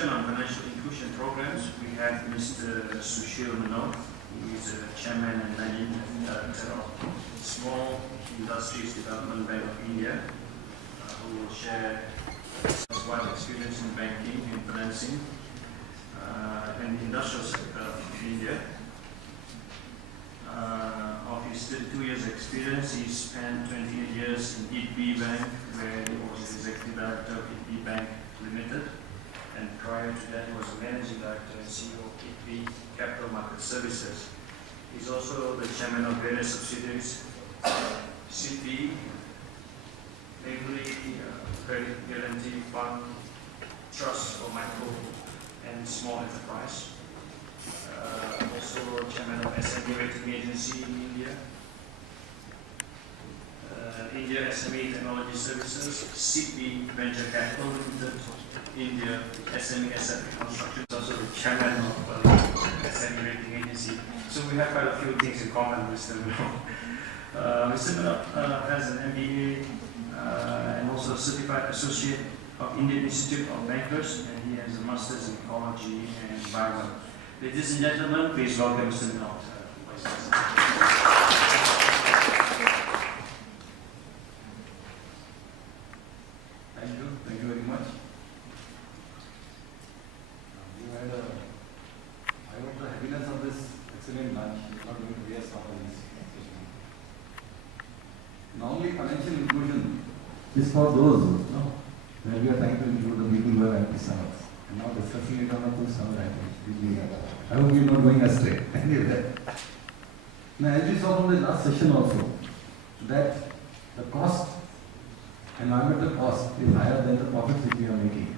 session on financial inclusion programs, we have Mr. Sushil Manoj, who is Chairman and Managing Director of Small Industries Development Bank of India, who will share his wide experience in banking and financing and the industrial sector of India. Of his 32 years experience, he spent 28 years in VIII Bank, where he was Executive Director of VIII Bank Limited, and prior to that he was a Managing Director and CEO of VIII Capital Market Services. He's also the Chairman of various subsidiaries, CP, namely Credit Guarantee Fund, Trust for Micro and Small Enterprise. Also Chairman of SME Rating Agency in India, India SME Technology Services, CP Venture Capital Limited, India SME Asset Construction, also the Chairman of SME Rating Agency. So we have quite a few things in common, Mr. Manoj. Mr. Manoj has an MBA and also a Certified Associate of Indian Institute of Bankers, and he has a Master's in Ecology and Biology. Ladies and gentlemen, please welcome Mr. Manoj. Thank you very much. You had I hope the happiness of this excellent lunch is not going to waste after this session. Normally, financial inclusion is for those, where we are trying to include the people who have empty stomachs. And now discussing it on a full stomach, I hope you're not going astray. Now, as you saw from the last session also, that the cost, environmental cost, is higher than the profits which we are making.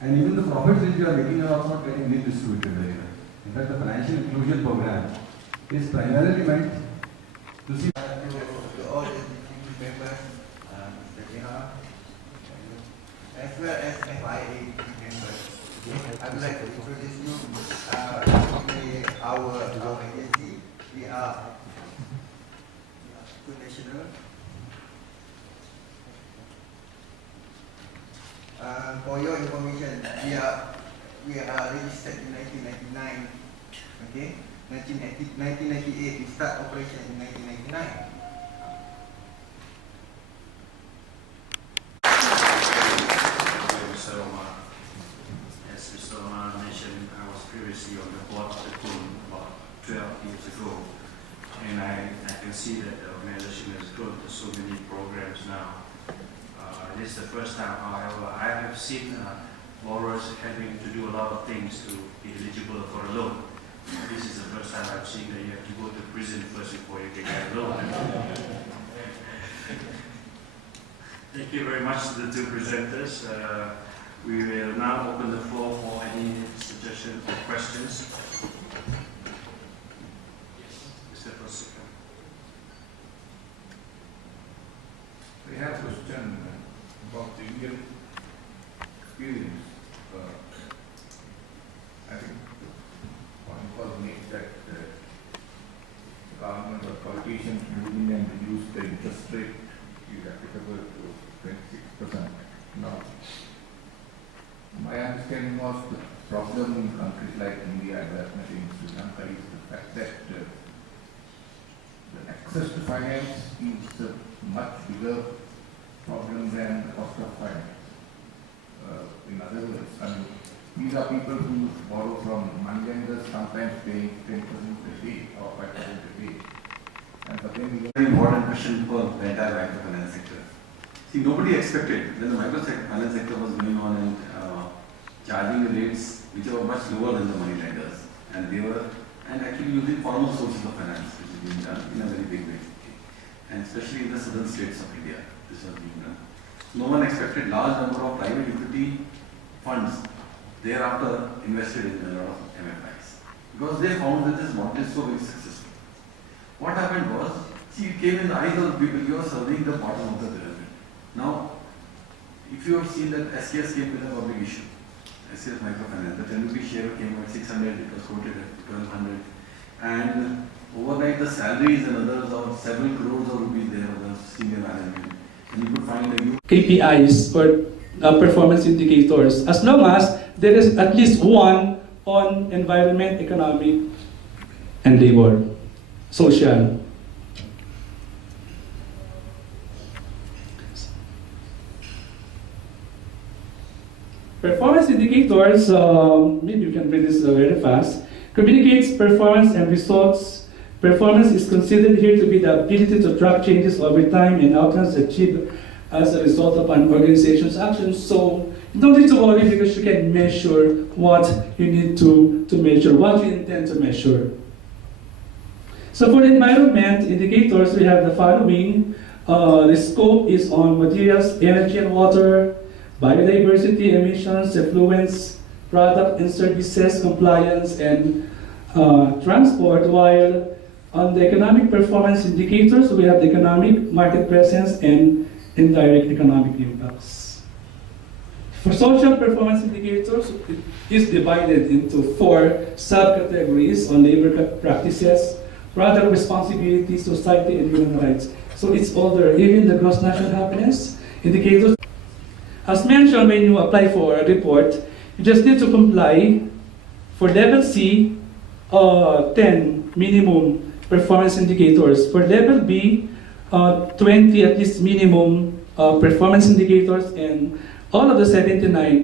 And even the profits which we are making are also not getting redistributed very well. In fact, the financial inclusion program is primarily meant to see all the members, as well as FIA members. I would like to introduce you our agency. We are two national. For your information, we are registered in 1999. Okay, 1998 we start operation in 1999. As Mr. Omar mentioned, I was previously on the board of the team about 12 years ago, and I can see that the organization has grown to so many programs now. This is the first time, however, I have seen borrowers having to do a lot of things to be eligible for a loan. This is the first time I've seen that you have to go to prison first before you can get a loan. Thank you very much to the two presenters. We will now open the floor for any suggestions or questions. Yes, Mr. Prosecco. We have a question about the Indian experience. I think one was made that the government or politicians moving and reduce the interest rate is applicable to 26%. Now, my understanding was the problem in countries like India, definitely in Sri Lanka, is the fact that the access to finance is a much bigger problem than the cost of finance. In other words, these are people who borrow from moneylenders, sometimes paying 10% a day or 5% a day. And for them, very important question for the entire microfinance sector. See, nobody expected when the microfinance sector was going on and charging rates which were much lower than the money lenders, and they were actually using formal sources of finance, which is being done in a very big way, and especially in the southern states of India, this was being done. No one expected large number of private equity funds thereafter invested in a lot of MFIs because they found that this model is so very successful. What happened was, see, it came in the eyes of the people. You are serving the bottom of the pyramid. Now, if you have seen that SKS came with a public issue, SKS Microfinance, the 10 rupee share came at 600, it was quoted at 1200, and overnight the salaries and others of several crores of rupees there was senior management. And you could find a KPIs, but performance indicators, as long as there is at least one on environment, economic, and labor, social. Performance indicators, maybe we can read this very fast, communicates performance and results. Performance is considered here to be the ability to track changes over time and outcomes achieved as a result of an organization's actions. So you don't need to worry because you can measure what you need to measure, what you intend to measure. So for the environment indicators, we have the following. The scope is on materials, energy and water, biodiversity, emissions, effluents, product and services, compliance, and transport, while on the economic performance indicators, we have the economic, market presence, and indirect economic impacts. For social performance indicators, it is divided into 4 subcategories on labor practices, product responsibility, society, and human rights. So it's all there, even the gross national happiness indicators. As mentioned, when you apply for a report, you just need to comply for level C, 10 minimum performance indicators. For level B, 20 at least minimum performance indicators, and all of the 79